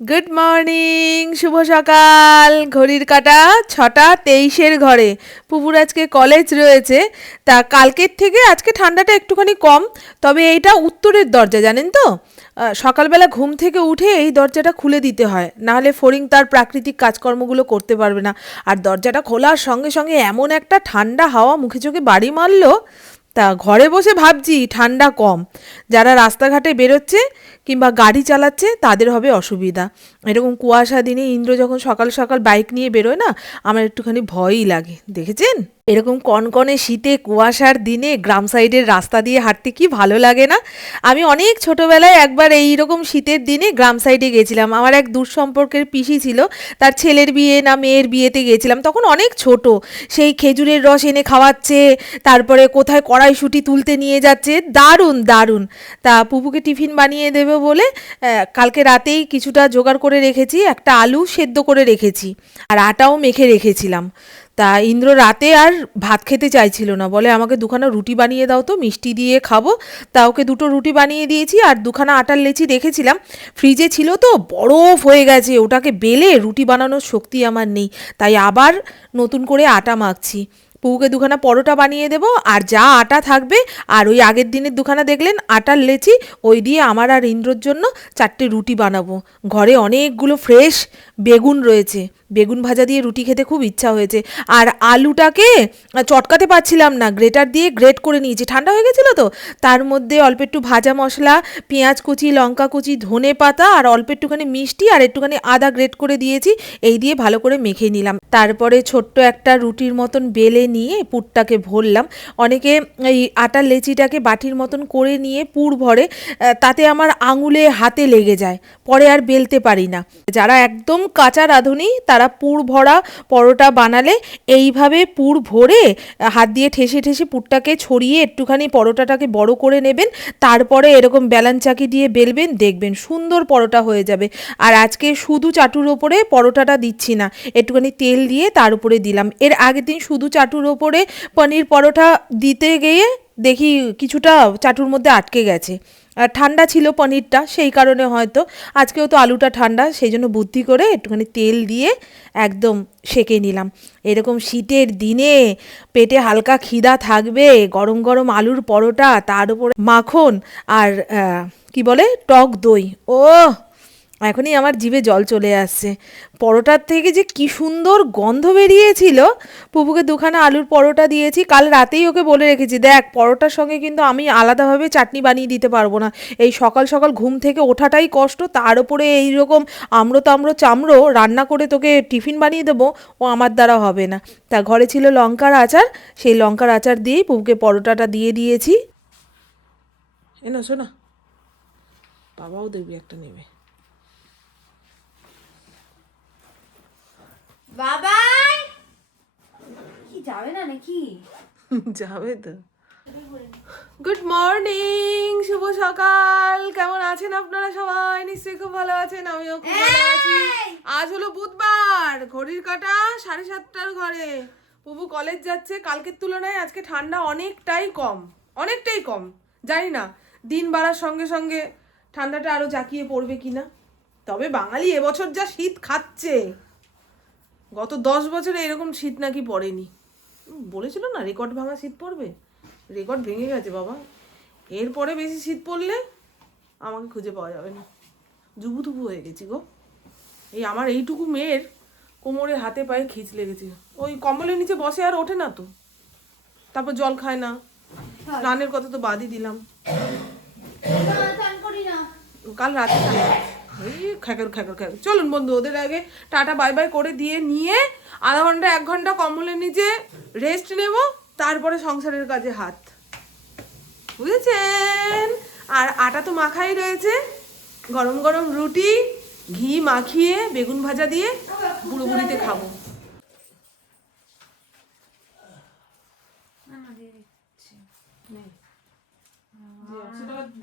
Good morning, শুভ সকাল। ঘড়ির কাঁটা 6টা 23-এর ঘরে। পুপুর আজকে কলেজ রয়েছে, তা কালকের থেকে আজকে ঠান্ডাটা একটুখানি কম। তবে এইটা উত্তরের দরজা, জানেন তো। সকালবেলা ঘুম থেকে উঠে এই দরজাটা খুলে দিতে হয়, নাহলে ফড়িং তার প্রাকৃতিক কাজকর্মগুলো করতে পারবে না। আর দরজাটা খোলার সঙ্গে সঙ্গে এমন একটা ঠান্ডা হাওয়া মুখে চোখে বাড়ি মারলো, তা ঘরে বসে ভাবছি ঠান্ডা কম, যারা রাস্তাঘাটে বেরোচ্ছে কিংবা গাড়ি চালাচ্ছে তাদের হবে অসুবিধা। এরকম কুয়াশা দিনে ইন্দ্র যখন সকাল সকাল বাইক নিয়ে বেরোয় না, আমার একটুখানি ভয়ই লাগে। দেখেছেন, এরকম কনকনে শীতে কুয়াশার দিনে গ্রাম সাইডের রাস্তা দিয়ে হাঁটতে কি ভালো লাগে না। আমি অনেক ছোটবেলায় একবার এই রকম শীতের দিনে গ্রাম সাইডে গেছিলাম। আমার এক দূর সম্পর্কের পিসি ছিল, তার ছেলের বিয়ে না মেয়ের বিয়েতে গেছিলাম, তখন অনেক ছোট। সেই খেজুরের রস এনে খাওয়াচ্ছে, তারপরে কোথায় কড়াইশুঁটি তুলতে নিয়ে যাচ্ছে, দারুণ দারুণ। তা পুপুকে টিফিন বানিয়ে দেবে বলে কালকে রাতেই কিছুটা জোগাড় করে রেখেছি, একটা আলু সেদ্ধ করে রেখেছি, আর আটাও মেখে রেখেছিলাম। তা ইন্দ্র রাতে আর ভাত খেতে চাইছিল না, বলে আমাকে দুখানা রুটি বানিয়ে দাও তো, মিষ্টি দিয়ে খাবো। তা ওকে দুটো রুটি বানিয়ে দিয়েছি, আর দুখানা আটার লেচি রেখেছিলাম, ফ্রিজে ছিল তো, বরফ হয়ে গেছে, ওটাকে বেলে রুটি বানানোর শক্তি আমার নেই, তাই আবার নতুন করে আটা মাখছি। পুকুকে দুখানা পরোটা বানিয়ে দেবো, আর যা আটা থাকবে, আর ওই আগের দিনের দুখানা দেখলেন আটার লেচি, ওই দিয়ে আমার আর ইন্দ্রর জন্য 4টে রুটি বানাবো। ঘরে অনেকগুলো ফ্রেশ বেগুন রয়েছে, বেগুন ভাজা দিয়ে রুটি খেতে খুব ইচ্ছা হয়েছে। আর আলুটাকে চটকাতে পারছিলাম না, গ্রেটার দিয়ে গ্রেট করে নিয়েছি, ঠান্ডা হয়ে গেছিলো তো। তার মধ্যে অল্প একটু ভাজা মশলা, পেঁয়াজ কুচি, লঙ্কা কুচি, ধনে পাতা, আর অল্প একটুখানি মিষ্টি, আর একটুখানি আদা গ্রেট করে দিয়েছি। এই দিয়ে ভালো করে মেখে নিলাম। তারপরে ছোট্ট একটা রুটির মতন বেলে নিয়ে পুরটাকে ভরলাম। অনেকে এই আটার লেচিটাকে বাটির মতন করে নিয়ে পুর ভরে, তাতে আমার আঙুলে হাতে লেগে যায়, পরে আর বেলতে পারি না। যারা একদম কাঁচা রাঁধুনি তারা পুর ভরা পরোটা বানালে এইভাবে পুর ভরে হাত দিয়ে ঠেসে ঠেসে পুরটাকে ছড়িয়ে একটুখানি পরোটাটাকে বড় করে নেবেন, তারপরে এরকম বেলান চাকি দিয়ে বেলবেন, দেখবেন সুন্দর পরোটা হয়ে যাবে। আর আজকে শুধু চাটুর ওপরে পরোটাটা দিচ্ছি না, একটুখানি তেল দিয়ে তার উপরে দিলাম। এর আগের দিন শুধু চাটুর ওপরে পনির পরোটা দিতে গিয়ে দেখি কিছুটা চাটুর মধ্যে আটকে গেছে, আর ঠান্ডা ছিল পনিরটা, সেই কারণে হয়তো। আজকেও তো আলুটা ঠান্ডা, সেই জন্য বুদ্ধি করে একটুখানি তেল দিয়ে একদম সেঁকে নিলাম। এরকম শীতের দিনে পেটে হালকা খিদা থাকবে, গরম গরম আলুর পরোটা, তার উপরে মাখন, আর কি বলে টক দই, ও এখনই আমার জিভে জল চলে আসছে। পরোটার থেকে যে কি সুন্দর গন্ধ বেরিয়েছিল। পুপুকে দুখানা আলুর পরোটা দিয়েছি, কাল রাতেই ওকে বলে রেখেছি, দেখ পরোটার সঙ্গে কিন্তু আমি আলাদাভাবে চাটনি বানিয়ে দিতে পারবো না, এই সকাল সকাল ঘুম থেকে ওঠাটাই কষ্ট, তার উপরে এইরকম আমড়ো তামড়ো চামড়ো রান্না করে তোকে টিফিন বানিয়ে দেবো, ও আমার দ্বারা হবে না। তা ঘরে ছিল লঙ্কার আচার, সেই লঙ্কার আচার দিয়েই পুপুকে পরোটাটা দিয়ে দিয়েছি। এনা শোনা, বাবাও দেখবি একটা নেবে। বাবাই কি যাবে না নাকি? যাবে তো। গুড মর্নিং, শুভ সকাল। কেমন আছেন আপনারা সবাই? নিশ্চয়ই খুব ভালো আছেন, আমিও খুব ভালো আছি। আজ হলো বুধবার, ঘড়ির কাঁটা 7:30-টার ঘরে। বুবু কলেজ যাচ্ছে। কালকের তুলনায় আজকে ঠান্ডা অনেকটাই কম, অনেকটাই কম। জানি না দিন বাড়ার সঙ্গে সঙ্গে ঠান্ডাটা আরো জাঁকিয়ে পড়বে কিনা। তবে বাঙালি এবছর যা শীত খাচ্ছে, গত 10 বছরে এরকম শীত নাকি পড়েনি। বলেছিল না রেকর্ড ভাঙা শীত পড়বে, রেকর্ড ভেঙে গেছে বাবা। এরপরে বেশি শীত পড়লে আমাকে খুঁজে পাওয়া যাবে না। জুবুথুবু হয়ে গেছি গো। এই আমার এইটুকু মেয়ের কোমরে হাতে পায়ে খিঁচ লেগেছে, ওই কম্বলের নিচে বসে আর ওঠে না তো, তারপর জল খায় না, স্নানের কথা তো বাদই দিলাম। কাল রাতে এই খ্যাকর খ্যাকর খ্যাকর। চলুন বন্ধু, ওদের আগে টাটা বাই বাই করে দিয়ে নিয়ে আধা ঘন্টা 1 ঘন্টা কম্বলের নিচে রেস্ট নেব, তারপরে সংসারের কাজে হাত, বুঝেছেন? আর আটা তো মাখাই রয়েছে, গরম গরম রুটি ঘি মাখিয়ে বেগুন ভাজা দিয়ে বুড়ো বুড়িতে খাবো।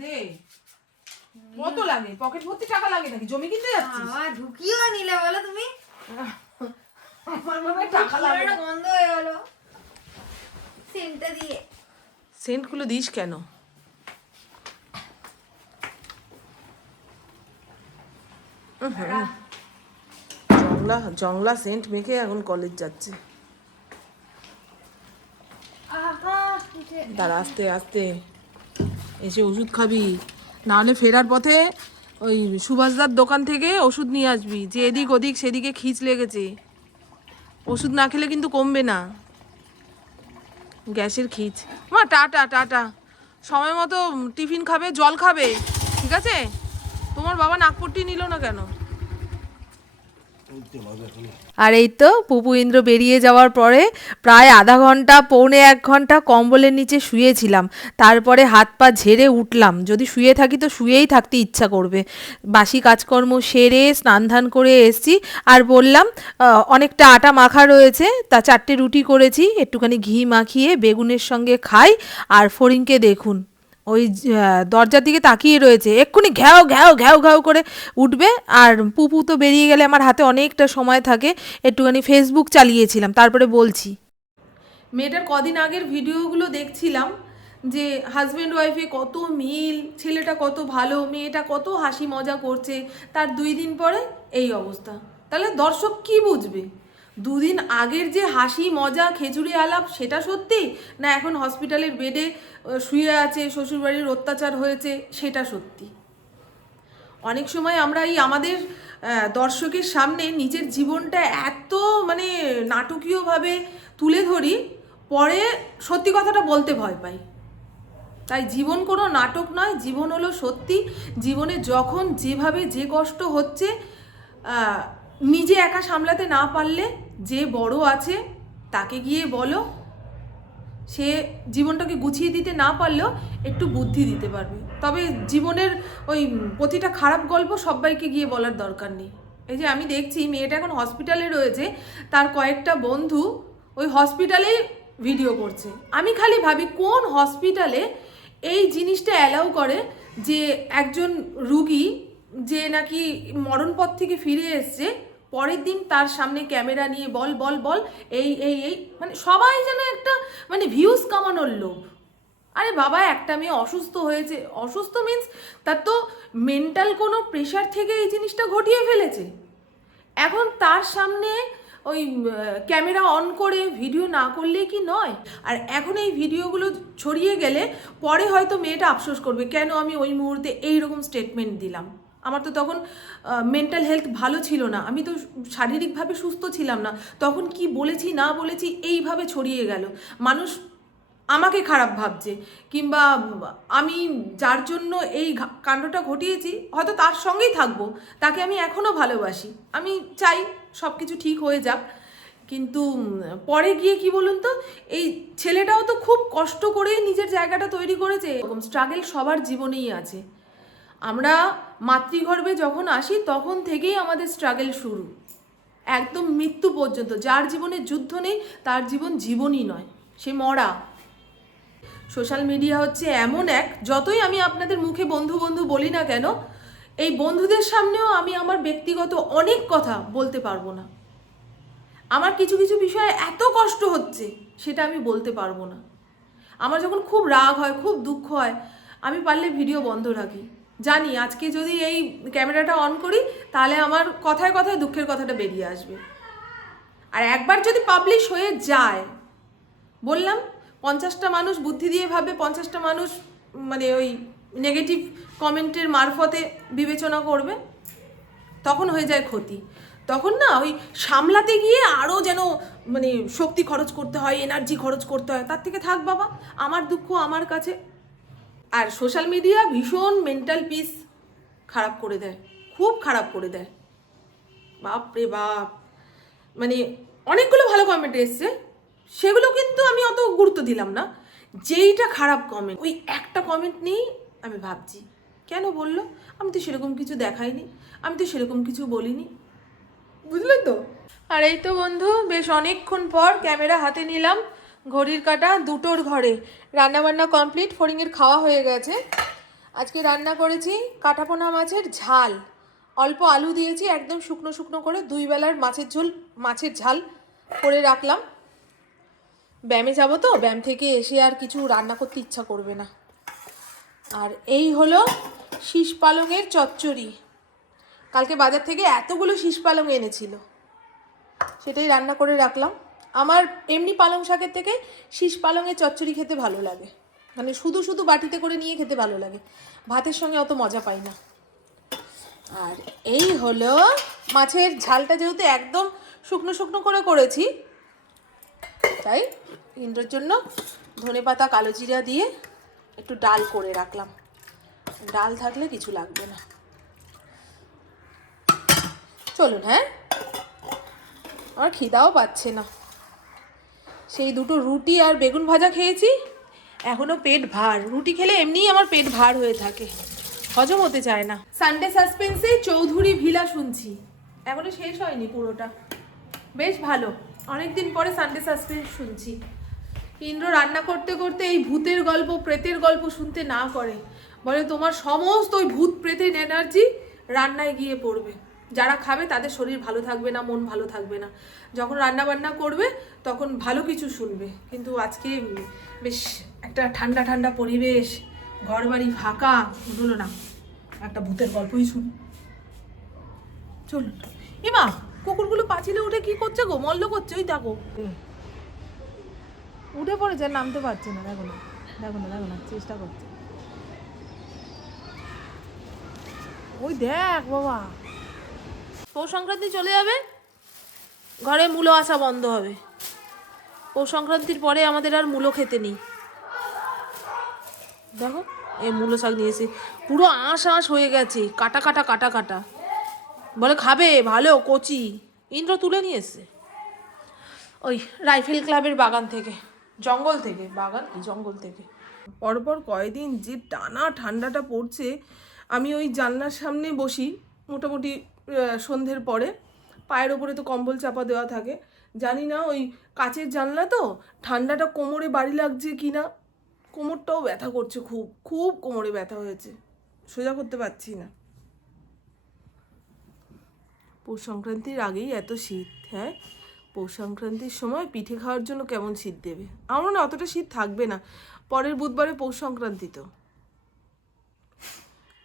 দে, কত লাগে? পকেট ভর্তি টাকা লাগে নাকি? জমি কিনতে যাচ্ছিস? ঢুকিও নিলে বলো তুমি। আমার মনে হয় টাকা লাগে না। গন্ধ হয়ে গেল সেন্টটা দিয়ে। সেন্টগুলো দিস কেন? জংলা জংলা সেন্ট মেখে এখন কলেজ যাচ্ছে। দাঁড়া, আস্তে আস্তে এসে ওষুধ খাবি, নাহলে ফেরার পথে ওই সুভাষদার দোকান থেকে ওষুধ নিয়ে আসবি, যে এদিক ওদিক সেদিকে খিঁচ লেগেছে। ওষুধ না খেলে কিন্তু কমবে না গ্যাসের খিঁচ। মা টাটা টাটা, সময় মতো টিফিন খাবে, জল খাবে, ঠিক আছে? তোমার বাবা নাগপট্টি নিল না কেন? আর এই তো পুপু ইন্দ্র বেরিয়ে যাওয়ার পরে প্রায় আধা ঘন্টা, পৌনে 1 ঘন্টা কম্বলের নিচে শুয়েছিলাম। তারপরে হাত পা ঝেড়ে উঠলাম। যদি শুয়ে থাকি তো শুয়েই থাকতে ইচ্ছা করবে। বাসি কাজকর্ম সেরে স্নান ধান করে এসছি, আর বললাম অনেকটা আটা মাখা রয়েছে, তা 4টে রুটি করেছি, একটুখানি ঘি মাখিয়ে বেগুনের সঙ্গে খাই। আর ফড়িংকে দেখুন ওই দরজার দিকে তাকিয়ে রয়েছে, এক্ষুনি ঘ্যাও ঘ্যাও ঘ্যাও ঘ্যাও করে উঠবে। আর পুপু তো বেরিয়ে গেলে আমার হাতে অনেকটা সময় থাকে, একটুখানি ফেসবুক চালিয়েছিলাম, তারপরে বলছি। মেয়েটার কদিন আগের ভিডিওগুলো দেখছিলাম, যে হাজব্যান্ড ওয়াইফে কত মিল, ছেলেটা কত ভালো, মেয়েটা কত হাসি মজা করছে, তার 2 দিন পরে এই অবস্থা। তাহলে দর্শক কি বুঝবে? 2 দিন আগের যে হাসি মজা খেচুড়ি আলাপ সেটা সত্যি, না এখন হসপিটালের বেডে শুয়ে আছে, শ্বশুরবাড়ির অত্যাচার হয়েছে সেটা সত্যি? অনেক সময় আমরা এই আমাদের দর্শকের সামনে নিজের জীবনটা এত মানে নাটকীয়ভাবে তুলে ধরি, পরে সত্যি কথাটা বলতে ভয় পাই। তাই জীবন কোনো নাটক নয়, জীবন হলো সত্যি। জীবনে যখন যেভাবে যে কষ্ট হচ্ছে, নিজে একা সামলাতে না পারলে যে বড় আছে তাকে গিয়ে বলো, সে জীবনটাকে গুছিয়ে দিতে না পারলেও একটু বুদ্ধি দিতে পারবে। তবে জীবনের ওই প্রতিটা খারাপ গল্প সবাইকে গিয়ে বলার দরকার নেই। এই যে আমি দেখছি মেয়েটা এখন হসপিটালে রয়েছে, তার কয়েকটা বন্ধু ওই হসপিটালেই ভিডিও করছে। আমি খালি ভাবি কোন হসপিটালে এই জিনিসটা অ্যালাউ করে, যে একজন রুগী যে নাকি মরণপথ থেকে ফিরে এসছে, পরের দিন তার সামনে ক্যামেরা নিয়ে বল বল বল এই এই এই, মানে সবাই যেন একটা মানে ভিউজ কামানোর লোভ। আরে বাবা, একটা মেয়ে অসুস্থ হয়েছে, অসুস্থ মিন্স তার তো মেন্টাল কোনো প্রেশার থেকে এই জিনিসটা ঘটিয়ে ফেলেছে। এখন তার সামনে ওই ক্যামেরা অন করে ভিডিও না করলে কি নয়? আর এখন এই ভিডিওগুলো ছড়িয়ে গেলে পরে হয়তো মেয়েটা আফসোস করবে, কেন আমি ওই মুহূর্তে এইরকম স্টেটমেন্ট দিলাম। আমার তো তখন মেন্টাল হেলথ ভালো ছিল না, আমি তো শারীরিকভাবে সুস্থ ছিলাম না, তখন কি বলেছি না বলেছি এইভাবে ছড়িয়ে গেল। মানুষ আমাকে খারাপ ভাবছে, কিংবা আমি যার জন্য এই কাণ্ডটা ঘটিয়েছি হয়তো তার সঙ্গেই থাকবো, তাকে আমি এখনও ভালোবাসি, আমি চাই সব কিছু ঠিক হয়ে যাক। কিন্তু পরে গিয়ে কি বলুন তো, এই ছেলেটাও তো খুব কষ্ট করেই নিজের জায়গাটা তৈরি করেছে। এরকম স্ট্রাগল সবার জীবনেই আছে। আমরা মাতৃগর্ভে যখন আসি তখন থেকেই আমাদের স্ট্রাগল শুরু, একদম মৃত্যু পর্যন্ত। যার জীবনে যুদ্ধ নেই তার জীবন জীবনই নয়, সে মরা। সোশ্যাল মিডিয়া হচ্ছে এমন এক, যতই আমি আপনাদের মুখে বন্ধু বন্ধু বলি না কেন, এই বন্ধুদের সামনেও আমি আমার ব্যক্তিগত অনেক কথা বলতে পারবো না। আমার কিছু কিছু বিষয়ে এত কষ্ট হচ্ছে সেটা আমি বলতে পারবো না। আমার যখন খুব রাগ হয়, খুব দুঃখ হয়, আমি পারলে ভিডিও বন্ধ রাখি। জানি আজকে যদি এই ক্যামেরাটা অন করি তাহলে আমার কথায় কথায় দুঃখের কথাটা বেরিয়ে আসবে। আর একবার যদি পাবলিশ হয়ে যায়, বললাম 50টা মানুষ বুদ্ধি দিয়ে ভাবে, 50টা মানুষ মানে ওই নেগেটিভ কমেন্টের মারফতে বিবেচনা করবে, তখন হয়ে যায় ক্ষতি। তখন না ওই সামলাতে গিয়ে আরও যেন মানে শক্তি খরচ করতে হয়, এনার্জি খরচ করতে হয়। তার থেকে থাক বাবা, আমার দুঃখ আমার কাছে। আর সোশ্যাল মিডিয়া ভীষণ মেন্টাল পিস খারাপ করে দেয়, খুব খারাপ করে দেয়। বাপ রে বাপ, মানে অনেকগুলো ভালো কমেন্ট এসছে, সেগুলো কিন্তু আমি অত গুরুত্ব দিলাম না। যেইটা খারাপ কমেন্ট, ওই একটা কমেন্ট নিয়েই আমি ভাবছি কেন বললো, আমি তো সেরকম কিছু দেখাইনি, আমি তো সেরকম কিছু বলিনি, বুঝলেন তো? আর এই তো বন্ধু, বেশ অনেকক্ষণ পর ক্যামেরা হাতে নিলাম, ঘড়ির কাঁটা 2টোর ঘরে। রান্নাবান্না কমপ্লিট, ফড়িংয়ের খাওয়া হয়ে গেছে। আজকে রান্না করেছি কাঁটাপোনা মাছের ঝাল, অল্প আলু দিয়েছি, একদম শুকনো শুকনো করে 2 বেলার মাছের ঝাল করে রাখলাম। ব্যায়ামে যাবো তো, ব্যায়াম থেকে এসে আর কিছু রান্না করতে ইচ্ছা করবে না। আর এই হলো শীষ পালংয়ের চচ্চড়ি। কালকে বাজার থেকে এতগুলো শীষ পালং এনেছিল, সেটাই রান্না করে রাখলাম। আমার এমনি পালং শাকের থেকে শীষ পালংয়ের চচ্চড়ি খেতে ভালো লাগে, মানে শুধু শুধু বাটিতে করে নিয়ে খেতে ভালো লাগে, ভাতের সঙ্গে অত মজা পাই না। আর এই হলো মাছের ঝালটা, যেহেতু একদম শুকনো শুকনো করে করেছি, তাই ইন্দ্রর জন্য ধনেপাতা কালো জিরা দিয়ে একটু ডাল করে রাখলাম। ডাল থাকলে কিছু লাগবে না। চলুন, হ্যাঁ, আমার খিদাও পাচ্ছে না। সেই দুটো রুটি আর বেগুন ভাজা খেয়েছি, এখনো পেট ভার। রুটি খেলে এমনিই আমার পেট ভার হয়ে থাকে, হজম হতে চায় না। সানডে সাসপেন্সে চৌধুরী ভিলা শুনছি, এখনো শেষ হয়নি পুরোটা, বেশ ভালো। অনেকদিন পরে সানডে সাসপেন্স শুনছি। ইন্দ্র রান্না করতে করতে এই ভূতের গল্প প্রেতের গল্প শুনতে না করে, বলে তোমার সমস্ত ওই ভূত প্রেতের এনার্জি রান্নায় গিয়ে পড়বে, যারা খাবে তাদের শরীর ভালো থাকবে না, মন ভালো থাকবে না। যখন রান্না বান্না করবে তখন ভালো কিছু শুনবে। কিন্তু আজকে বেশ একটা ঠান্ডা ঠান্ডা পরিবেশ, ঘর বাড়ি ফাঁকা, হলো না একটা ভূতের গল্পই শুনি। চলুন। এমা, কুকুরগুলো পাঁচিলে উঠে কি করছে গো? মল্ল করছে, ওই দেখো উঠে পড়েছে, নামতে পারছে না। দেখো না, দেখো না, দেখো না, চেষ্টা করছে। ওই দেখ বাবা, পৌষ সংক্রান্তি চলে যাবে, ঘরে মূলো আসা বন্ধ হবে। পৌষ সংক্রান্তির পরে আমাদের আর মূলো খেতে নেই। দেখো এই মূলো শাক নিয়েছে, পুরো আঁশ আঁশ হয়ে গেছে, কাটা কাটা কাটা কাটা। বলে খাবে, ভালো কচি। ইন্দ্র তুলে নিয়ে এসছে ওই রাইফেল ক্লাবের বাগান থেকে, জঙ্গল থেকে, বাগান কি জঙ্গল থেকে। পরপর কয়দিন যে টানা ঠান্ডাটা পড়ছে, আমি ওই জানলার সামনে বসি মোটামুটি সন্ধ্যের পরে, পায়ের ওপরে তো কম্বল চাপা দেওয়া থাকে। জানি না ওই কাচের জানলা তো, ঠান্ডাটা কোমরে বাড়ি লাগছে কি না, কোমরটাও ব্যথা করছে, খুব খুব কোমরে ব্যথা হয়েছে, সোজা করতে পারছি না। পৌষ সংক্রান্তির আগেই এত শীত, হ্যাঁ, পৌষ সংক্রান্তির সময় পিঠে খাওয়ার জন্য কেমন শীত দেবে। আমার না অতটা শীত থাকবে না, পরের বুধবারে পৌষ সংক্রান্তি তো।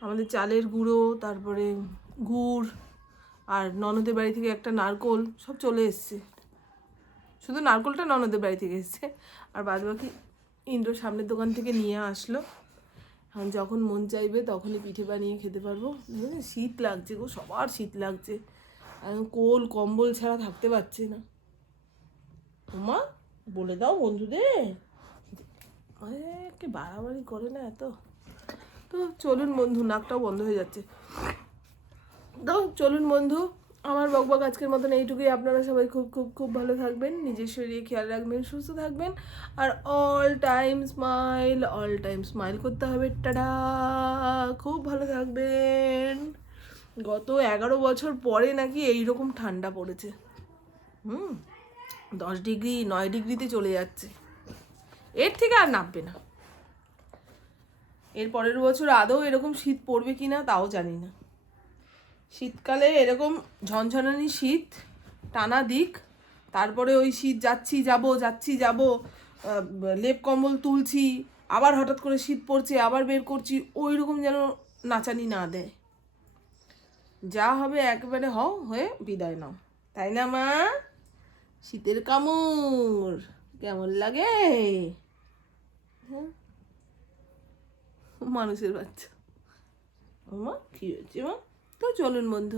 আমাদের চালের গুঁড়ো, তারপরে গুড়, আর ননদের বাড়ি থেকে একটা নারকোল সব চলে এসছে। শুধু নারকোলটা ননদের বাড়ি থেকে এসছে, আর বাদ বাকি ইন্দ্র সামনের দোকান থেকে নিয়ে আসলো। এখন যখন মন চাইবে তখনই পিঠে বানিয়ে খেতে পারবো। শীত লাগছে গো, সবার শীত লাগছে, এখন কোল কম্বল ছাড়া থাকতে পারছে না। মা বলে দাও বন্ধুদের, কে বাড়াবাড়ি করে না এত। তো চলুন বন্ধু, নাকটাও বন্ধ হয়ে যাচ্ছে। তো চলুন বন্ধু, আমার বকবক আজকের মতন এইটুকুই। আপনারা সবাই খুব খুব খুব ভালো থাকবেন, নিজের শরীরে খেয়াল রাখবেন, সুস্থ থাকবেন, আর অল টাইম স্মাইল করতে হবে। টাটা, খুব ভালো থাকবেন। গত 11 বছর পরে নাকি এইরকম ঠান্ডা পড়েছে। 10 ডিগ্রি 9 ডিগ্রিতে চলে যাচ্ছে, এর থেকে আর নামবে না। এর পরের বছর আদৌ এরকম শীত পড়বে কিনা তাও জানি না। শীতকালে এরকম ঝনঝনানি শীত টানা দিক, তারপরে ওই শীত যাচ্ছি যাব, লেপ কম্বল তুলছি, আবার হঠাৎ করে শীত পড়ছে, আবার বের করছি, ওই রকম যেন নাচানি না দেয়। যা হবে একেবারে হয়ে বিদায় নাও, তাই না মা? শীতের কামড় কেমন লাগে? হ্যাঁ, মানুষের বাচ্চা। মা কি হয়েছে মা? তো চলুন বন্ধু।